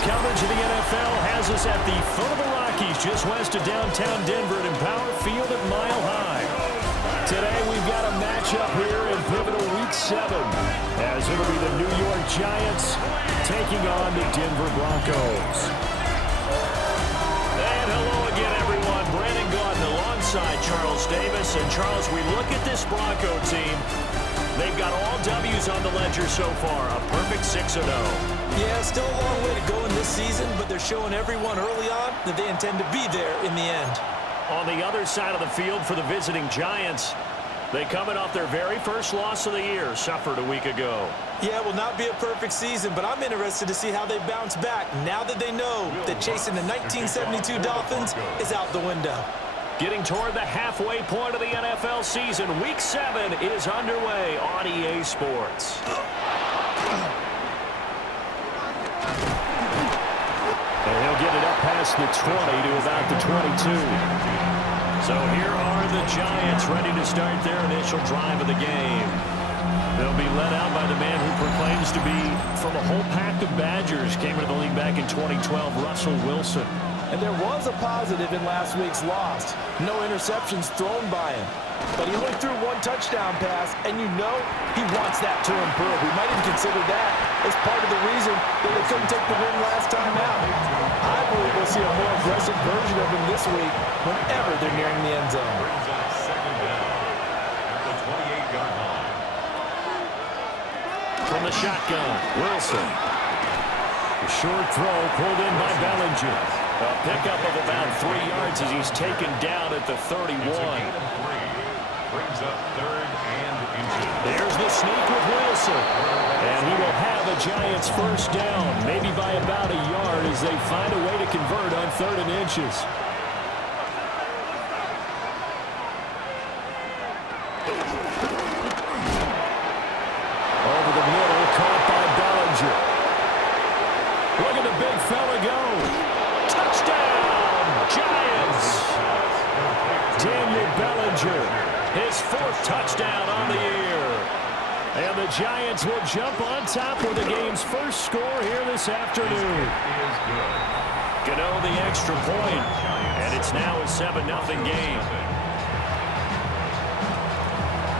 coverage of the NFL has us at the foot of the Rockies, just west of downtown Denver at Empower Field at Mile High. Today we've got a matchup here in pivotal Week 7, as it'll be the New York Giants taking on the Denver Broncos. And hello again, everyone. Brandon Gaudin alongside Charles Davis. And Charles, we look at this Bronco team. They've got all W's on the ledger so far, a perfect 6-0. Yeah, still a long way to go in this season, but they're showing everyone early on that they intend to be there in the end. On the other side of the field for the visiting Giants, they coming off their very first loss of the year, suffered a week ago. Yeah, it will not be a perfect season, but I'm interested to see how they bounce back now that they know that chasing the 1972 Dolphins is out the window. Getting toward the halfway point of the NFL season, Week 7 is underway on EA Sports. And he'll get it up past the 20 to about the 22. So here are the Giants ready to start their initial drive of the game. They'll be led out by the man who proclaims to be from a whole pack of Badgers. Came into the league back in 2012, Russell Wilson. And there was a positive in last week's loss. No interceptions thrown by him. But he only threw one touchdown pass, and you know he wants that to improve. We might even consider that as part of the reason that they couldn't take the win last time out. I believe we'll see a more aggressive version of him this week whenever they're nearing the end zone. Brings up second down at the 28-yard line. From the shotgun, Wilson. A short throw pulled in by Bellinger. A pickup of about 3 yards as he's taken down at the 31. It's a gain of 3. Brings up third and inches. There's the sneak with Wilson. And he will have a Giants first down, maybe by about a yard as they find a way to convert on 3rd and inches. Over the middle, caught by Bellinger. Look at the big fella go. Touchdown, Giants! Daniel Bellinger, his 4th touchdown on the year. And the Giants will jump on top with the game's first score here this afternoon. Gano the extra point, and it's now a 7-0 game.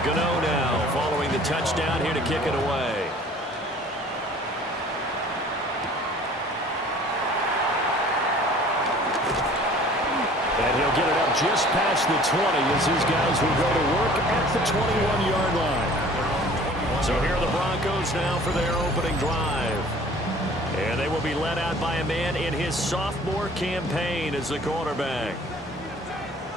Gano now following the touchdown here to kick it away. And he'll get it up just past the 20 as these guys will go to work at the 21-yard line. So here are the Broncos now for their opening drive. And they will be led out by a man in his sophomore campaign as the quarterback.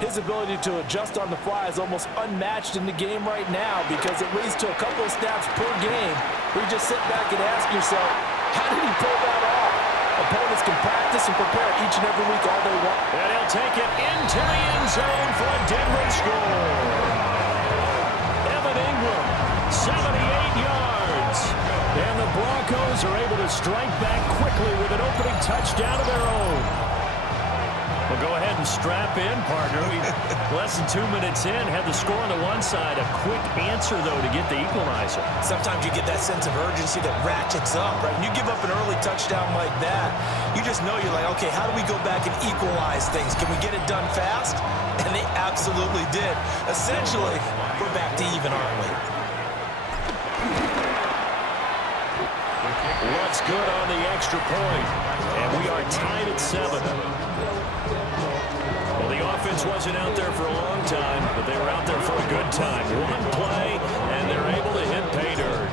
His ability to adjust on the fly is almost unmatched in the game right now because it leads to a couple of snaps per game where you just sit back and ask yourself, how did he pull that off? Opponents can practice and prepare each and every week all they want. And he'll take it into the end zone for a Denver score. Evan Ingram, 78 yards. And the Broncos are able to strike back quickly with an opening touchdown of their own. Well, go ahead and strap in, partner. Less than 2 minutes in, had the score on the one side. A quick answer, though, to get the equalizer. Sometimes you get that sense of urgency that ratchets up, right? When you give up an early touchdown like that, you just know you're like, okay, how do we go back and equalize things? Can we get it done fast? And they absolutely did. Essentially, we're back to even, aren't we? What's good on the extra point? And we are tied at 7. Well, the offense wasn't out there for a long time, but they were out there for a good time. One play, and they're able to hit pay dirt.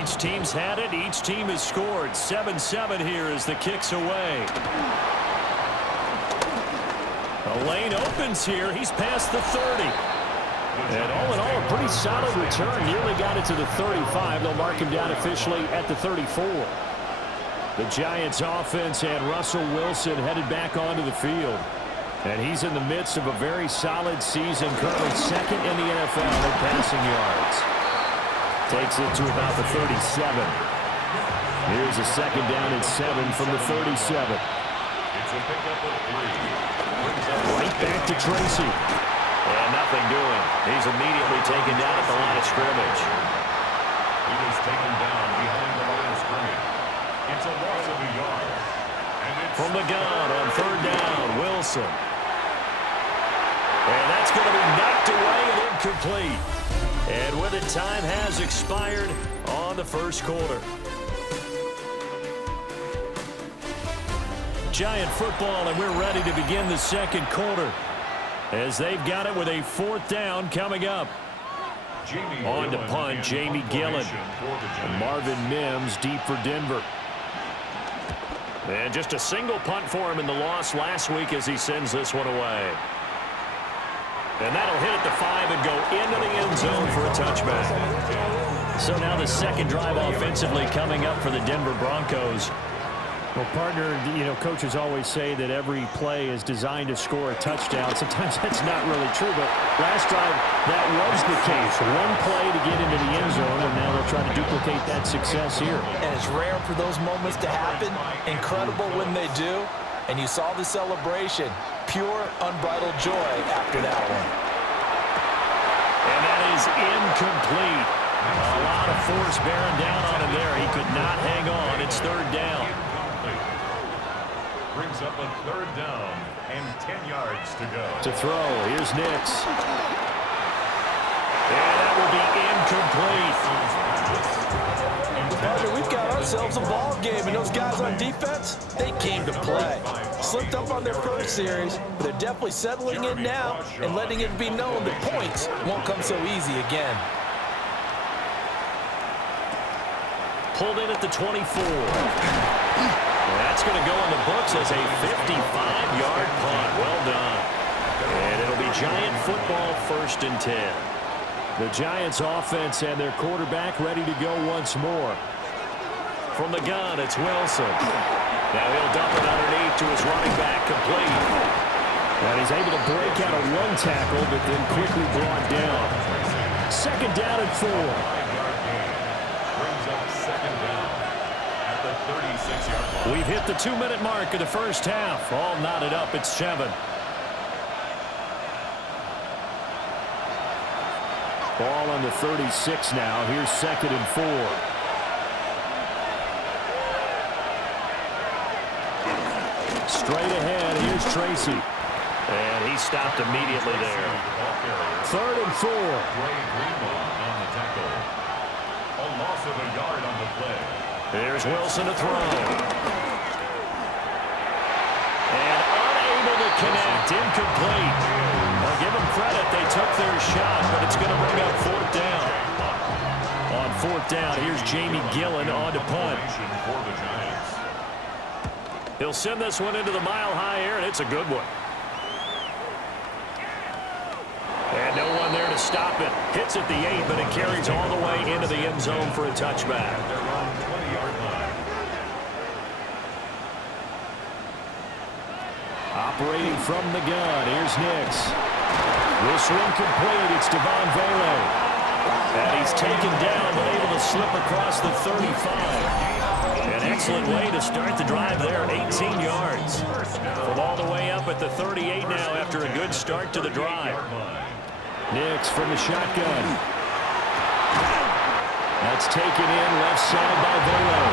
Each team's had it. Each team has scored. 7-7 here as the kick's away. A lane opens here. He's past the 30. And all in all, a pretty solid return. Nearly got it to the 35. They'll mark him down officially at the 34. The Giants offense and Russell Wilson headed back onto the field. And he's in the midst of a very solid season, currently 2nd in the NFL in passing yards. Takes it to about the 37. Here's a 2nd down and 7 from the 37. It's a pickup of 3. Right back to Tracy. And nothing doing. He's immediately taken down at the line of scrimmage. He was taken down behind the line of scrimmage. It's a loss of a yard. From the gun on third down, Wilson. And that's going to be knocked away and incomplete. And with it, time has expired on the first quarter. Giant football, and we're ready to begin the second quarter as they've got it with a fourth down coming up. On to punt, Jamie Gillen. And Marvin Mims deep for Denver. And just a single punt for him in the loss last week as he sends this one away. And that'll hit at the 5 and go into the end zone for a touchback. So now the second drive offensively coming up for the Denver Broncos. Well, partner, you know, coaches always say that every play is designed to score a touchdown. Sometimes that's not really true, but last drive, that was the case. One play to get into the end zone, and now they'll try to duplicate that success here. And it's rare for those moments to happen. Incredible when they do. And you saw the celebration. Pure, unbridled joy after that one. And that is incomplete. A lot of force bearing down on him there. He could not hang on. It's third down. Brings up a third down and 10 yards to go. To throw, here's Nix. And that will be incomplete. Partner, we've got ourselves a ball game, and those guys on defense, they came to play. Slipped up on their first series, but they're definitely settling in now and letting it be known that points won't come so easy again. Pulled in at the 24. That's going to go in the books as a 55-yard punt. Well done. And it'll be Giant football, 1st and 10. The Giants offense and their quarterback ready to go once more. From the gun, it's Wilson. Now he'll dump it underneath to his running back, complete. And he's able to break out a run tackle, but then quickly brought down. 2nd down and 4. Brings up 2nd down at the 36-yard line. We've hit the 2-minute mark of the first half. All knotted up at 7. Ball on the 36 now. Here's 2nd and 4. Straight ahead. Here's Tracy. And he stopped immediately there. 3rd and 4. On the tackle. A loss of a yard on the play. Here's Wilson to throw. And unable to connect. Incomplete. I'll give them credit. They took their shot, but it's going to bring up 4th down. On 4th down, here's Jamie Gillen on to punt. For the Giants. He'll send this one into the mile-high air, and it's a good one. And no one there to stop it. Hits at the 8, but it carries all the way into the end zone for a touchback. They're on 20-yard line. Operating from the gun, here's Nix. This one complete, it's Devon Vele. And he's taken down, but able to slip across the 35. An excellent way to start the drive there, 18 yards. From all the way up at the 38 now after a good start to the drive. Nix from the shotgun. That's taken in left side by Vele.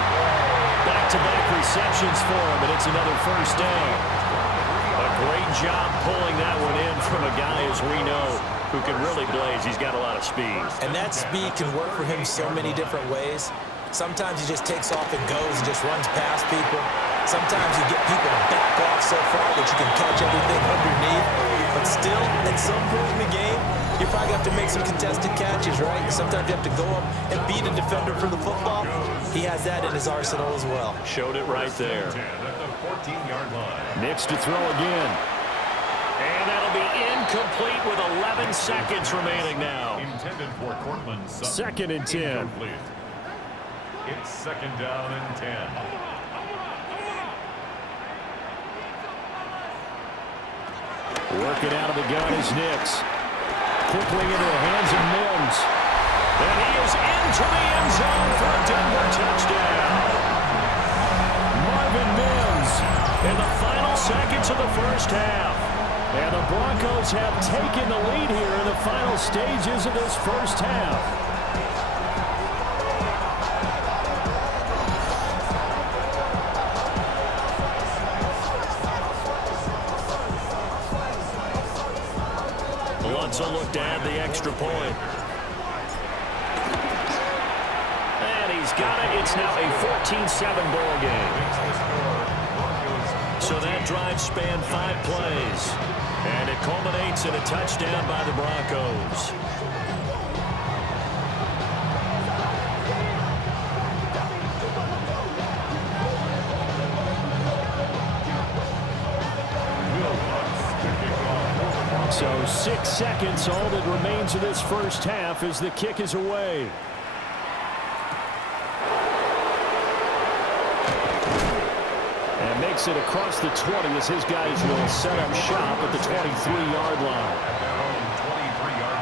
Back-to-back receptions for him, and it's another first down. A great job pulling that one in from a guy, as we know, who can really blaze. He's got a lot of speed. And that speed can work for him so many different ways. Sometimes he just takes off and goes and just runs past people. Sometimes you get people to back off so far that you can catch everything underneath. But still, at some point in the game, you probably have to make some contested catches, right? Sometimes you have to go up and beat a defender for the football. He has that in his arsenal as well. Showed it right there. At the 14-yard line. Nix to throw again. And that'll be incomplete with 11 seconds remaining now. Intended for Cortland Sutton. 2nd and 10. Incomplete. It's 2nd down and 10. Working out of the gun is Nix. Quickly into the hands of Mims. And he is into the end zone for a Denver touchdown. Marvin Mims in the final seconds of the first half. And the Broncos have taken the lead here in the final stages of this first half. defense will look to add the extra point. And he's got it. It's now a 14-7 ball game. So that drive spanned 5 plays. And it culminates in a touchdown by the Broncos. So 6 seconds, all that remains of this first half as the kick is away. And makes it across the 20 as his guys will set up shop at the 23-yard line. At their own 23-yard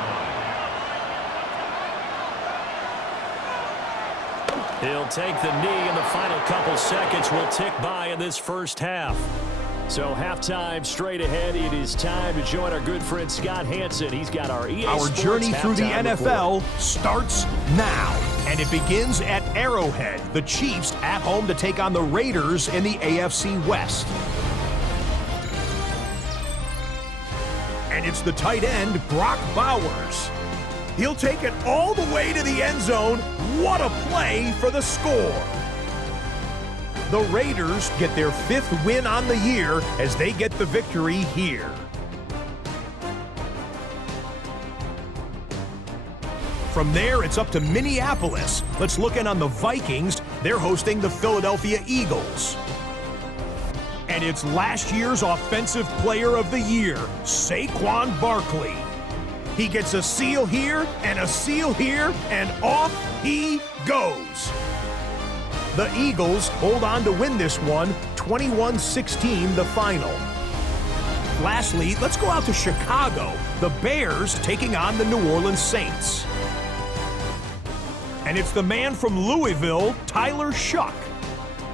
line. He'll take the knee, and the final couple seconds will tick by in this first half. So halftime straight ahead. It is time to join our good friend Scott Hansen. He's got our EA Our Sports journey through the NFL report. starts now. And it begins at Arrowhead. The Chiefs at home to take on the Raiders in the AFC West. And it's the tight end, Brock Bowers. He'll take it all the way to the end zone. What a play for the score. The Raiders get their 5th win on the year as they get the victory here. From there, it's up to Minneapolis. Let's look in on the Vikings. They're hosting the Philadelphia Eagles. And it's last year's Offensive Player of the Year, Saquon Barkley. He gets a seal here and a seal here, and off he goes. The Eagles hold on to win this one, 21-16 the final. Lastly, let's go out to Chicago. The Bears taking on the New Orleans Saints. And it's the man from Louisville, Tyler Shuck.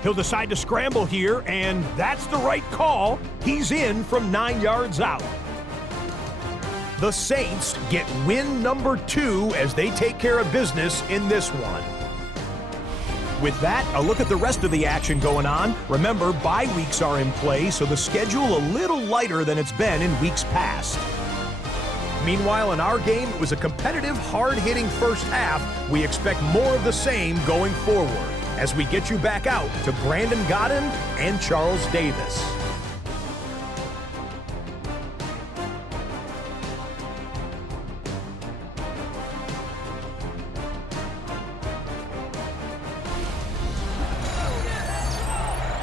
He'll decide to scramble here, and that's the right call. He's in from 9 yards out. The Saints get win number 2 as they take care of business in this one. With that, a look at the rest of the action going on. Remember, bye weeks are in play, so the schedule a little lighter than it's been in weeks past. Meanwhile, in our game, it was a competitive, hard-hitting first half. We expect more of the same going forward as we get you back out to Brandon Godden and Charles Davis.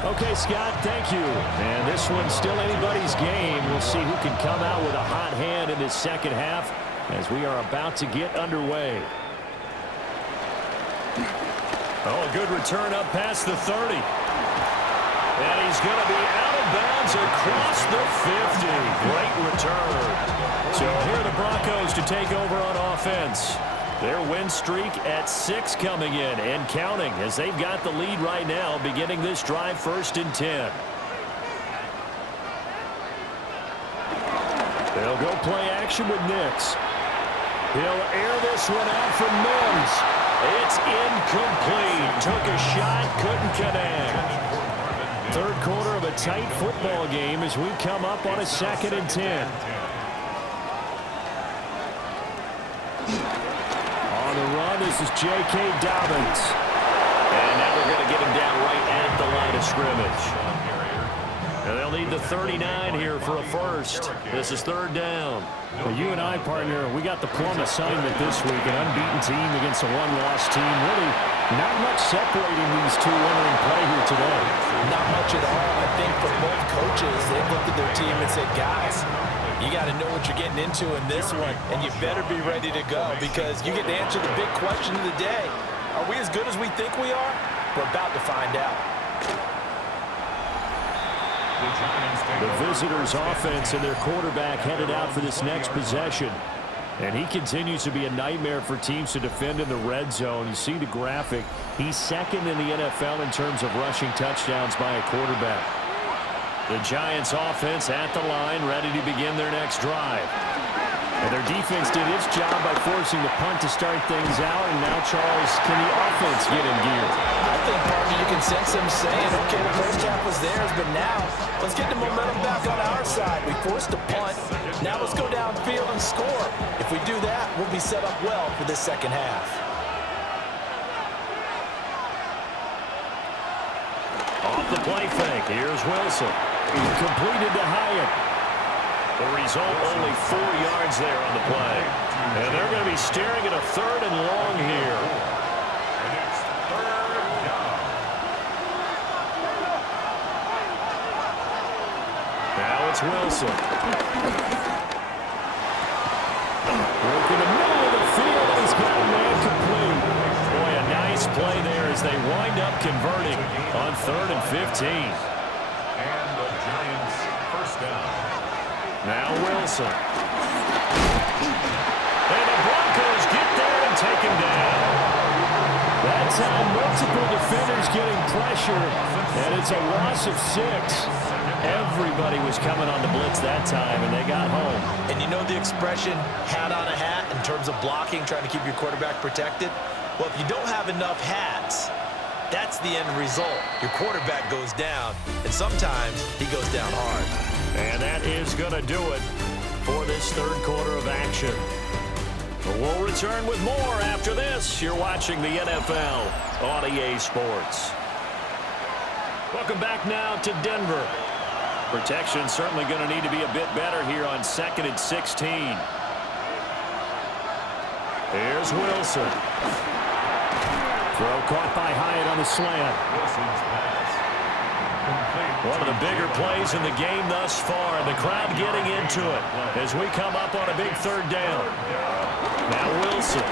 Okay, Scott, thank you. And this one's still anybody's game. We'll see who can come out with a hot hand in this second half as we are about to get underway. Oh, a good return up past the 30. And he's going to be out of bounds across the 50. Great return. So here are the Broncos to take over on offense. Their win streak at 6 coming in and counting as they've got the lead right now beginning this drive 1st and 10. They'll go play action with Nix. He'll air this one out for Mims. It's incomplete. Took a shot, couldn't connect. Third quarter of a tight football game as we come up on a 2nd and 10. On the run, this is J.K. Dobbins. And now they're going to get him down right at the line of scrimmage. And they'll need the 39 here for a first. This is 3rd down. Well, you and I, partner, we got the plum assignment this week. An unbeaten team against a one-loss team. Really not much separating these two entering play here today. Not much at all. I think for both coaches, they've looked at their team and said, guys, you got to know what you're getting into in this one, and you better be ready to go because you get to answer the big question of the day. Are we as good as we think we are? We're about to find out. The visitors' offense and their quarterback headed out for this next possession. And he continues to be a nightmare for teams to defend in the red zone. You see the graphic. He's 2nd in the NFL in terms of rushing touchdowns by a quarterback. The Giants' offense at the line, ready to begin their next drive. And their defense did its job by forcing the punt to start things out. And now, Charles, can the offense get in gear? I think, partner, you can sense them saying, okay, the first half was theirs, but now let's get the momentum back on our side. We forced a punt. Now let's go downfield and score. If we do that, we'll be set up well for this second half. Off the play fake. Here's Wilson. Completed to Hyatt. The result, only 4 yards there on the play. And they're going to be staring at a 3rd and long here. And it's 3rd down. Now it's Wilson. Working the middle of the field, and he's got a man complete. Boy, a nice play there as they wind up converting on 3rd and 15. And the Giants first down. Now Wilson. And the Broncos get there and take him down. That time, multiple defenders getting pressure, and it's a loss of 6. Everybody was coming on the blitz that time, and they got home. And you know the expression, hat on a hat, in terms of blocking, trying to keep your quarterback protected? Well, if you don't have enough hats, that's the end result. Your quarterback goes down, and sometimes he goes down hard. And that is going to do it for this 3rd quarter of action. We'll return with more after this. You're watching the NFL on EA Sports. Welcome back now to Denver. Protection certainly going to need to be a bit better here on 2nd and 16. Here's Wilson. Throw caught by Hyatt on the slant. Wilson's pass. One of the bigger plays in the game thus far, and the crowd getting into it as we come up on a big 3rd down. Now Wilson.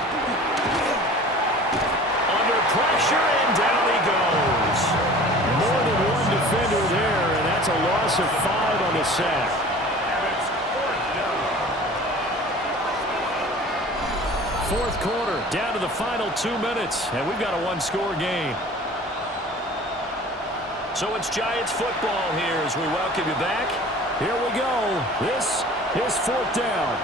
Under pressure, and down he goes. More than one defender there, and that's a loss of 5 on the sack. And it's 4th down. 4th quarter, down to the final 2 minutes, and we've got a 1-score game. So it's Giants football here as we welcome you back. Here we go. This is 4th down.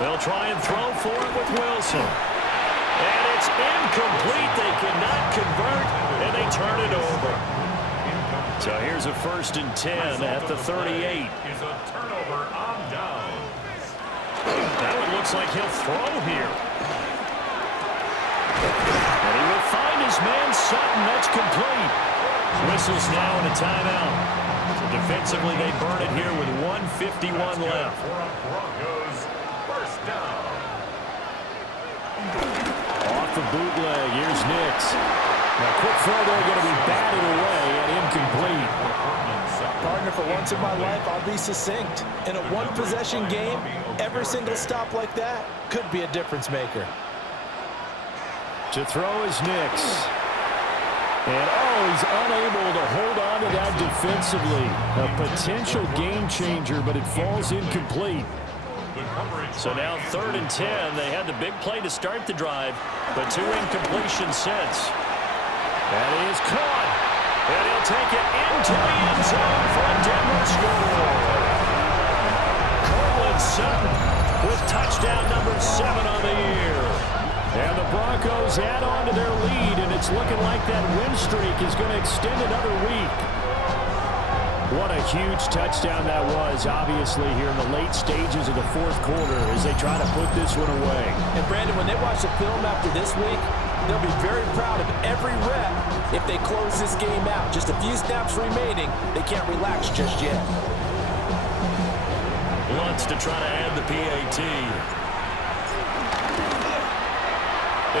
They'll try and throw for it with Wilson. And it's incomplete. They cannot convert, and they turn it over. So here's a 1st and 10 at the 38. Is a turnover on downs. That one looks like he'll throw here. And he will find his man Sutton. That's complete. Whistles now in a timeout. So defensively, they burn it here with 1:51 left. For a Broncos first down. Off the bootleg, here's Nix. Now, quick throw there, going to be batted away and incomplete. Partner, for once in my life, I'll be succinct. In a one-possession game, every single stop like that could be a difference maker. To throw is Nix. And, he's unable to hold on to that defensively. A potential game changer, but it falls incomplete. So now 3rd and 10. They had the big play to start the drive, but 2 incompletions since. That is caught. And he'll take it into the end zone for a Denver score. Cortland Sutton with touchdown number 7 on the year. And the Broncos add on to their lead, and it's looking like that win streak is going to extend another week. What a huge touchdown that was, obviously, here in the late stages of the 4th quarter as they try to put this one away. And, Brandon, when they watch the film after this week, they'll be very proud of every rep if they close this game out. Just a few snaps remaining. They can't relax just yet. Wants to try to add the PAT.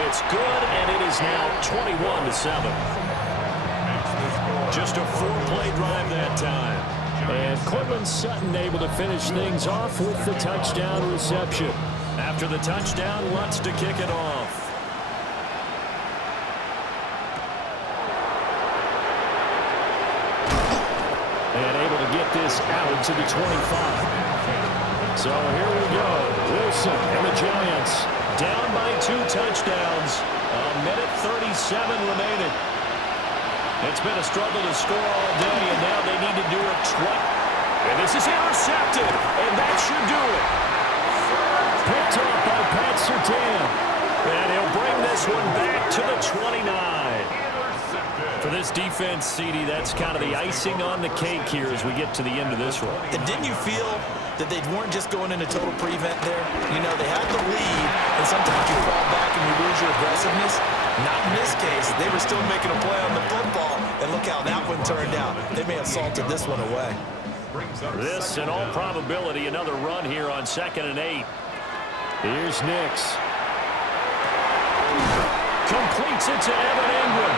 It's good, and it is now 21-7. Just a 4-play drive that time. And Cortland Sutton able to finish things off with the touchdown reception. After the touchdown, Lutz to kick it off. And able to get this out to the 25. So here we go. Wilson and the Giants down by 2 touchdowns. A minute 37 remaining. It's been a struggle to score all day, and now they need to do it And this is intercepted, and that should do it. Picked up by Pat Surtain. And he'll bring this one back to the 29. For this defense, CD, that's kind of the icing on the cake here as we get to the end of this one. And didn't you feel that they weren't just going into total prevent there? You know, they had the lead, and sometimes you fall back and you lose your aggressiveness. Not in this case. They were still making a play on the football, and look how that one turned out. They may have salted this one away. This, in all probability, another run here on 2nd and 8. Here's Nix. Completes it to Evan Ingram.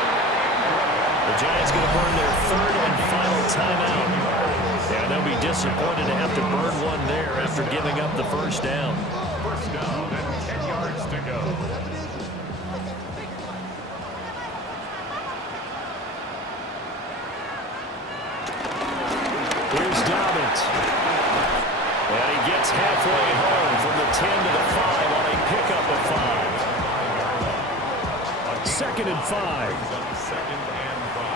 The Giants going to burn their 3rd and final timeout. And they'll be disappointed to have to burn one there after giving up the first down. First down and 10 yards to go. Here's Dobbins. And he gets halfway home from the 10 to the 5 on a pickup of 5. 2nd and 5. Second and 5.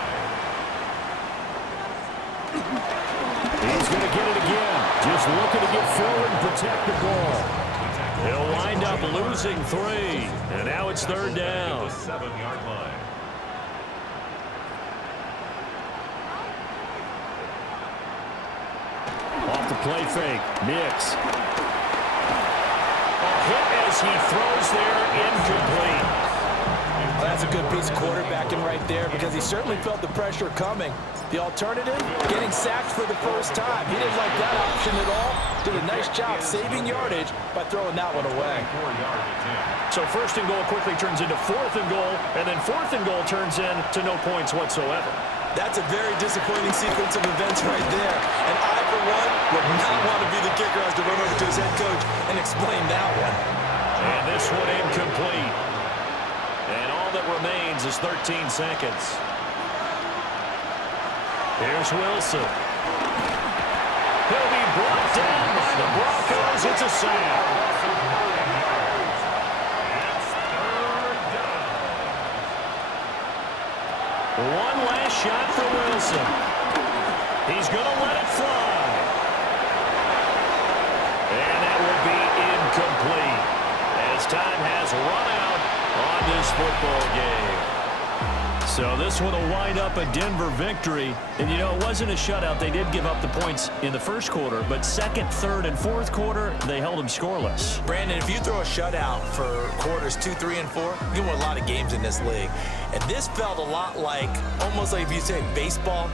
He's going to get it again. Just looking to get forward and protect the ball. He'll wind up losing 3. And now it's 3rd down. 7-yard line. Off the play fake. Nix. A hit as he throws there, incomplete. Well, that's a good piece of quarterbacking right there because he certainly felt the pressure coming. The alternative, getting sacked for the first time. He didn't like that option at all. Did a nice job saving yardage by throwing that one away. 4-yard attempt. So 1st and goal quickly turns into 4th and goal, and then 4th and goal turns into no points whatsoever. That's a very disappointing sequence of events right there. And I, for one, would not want to be the kicker as to run over to his head coach and explain that one. And this one incomplete. And all that remains is 13 seconds. Here's Wilson. He'll be brought down by the Broncos. It's a sack. One last shot for Wilson. He's going to let it fly. And that will be incomplete as time has run out on this football game. So this one will wind up a Denver victory. And, you know, it wasn't a shutout. They did give up the points in the first quarter, but 2nd, 3rd, and 4th quarter, they held them scoreless. Brandon, if you throw a shutout for quarters 2, 3, and 4, you win a lot of games in this league. And this felt a lot like, almost like if you say baseball,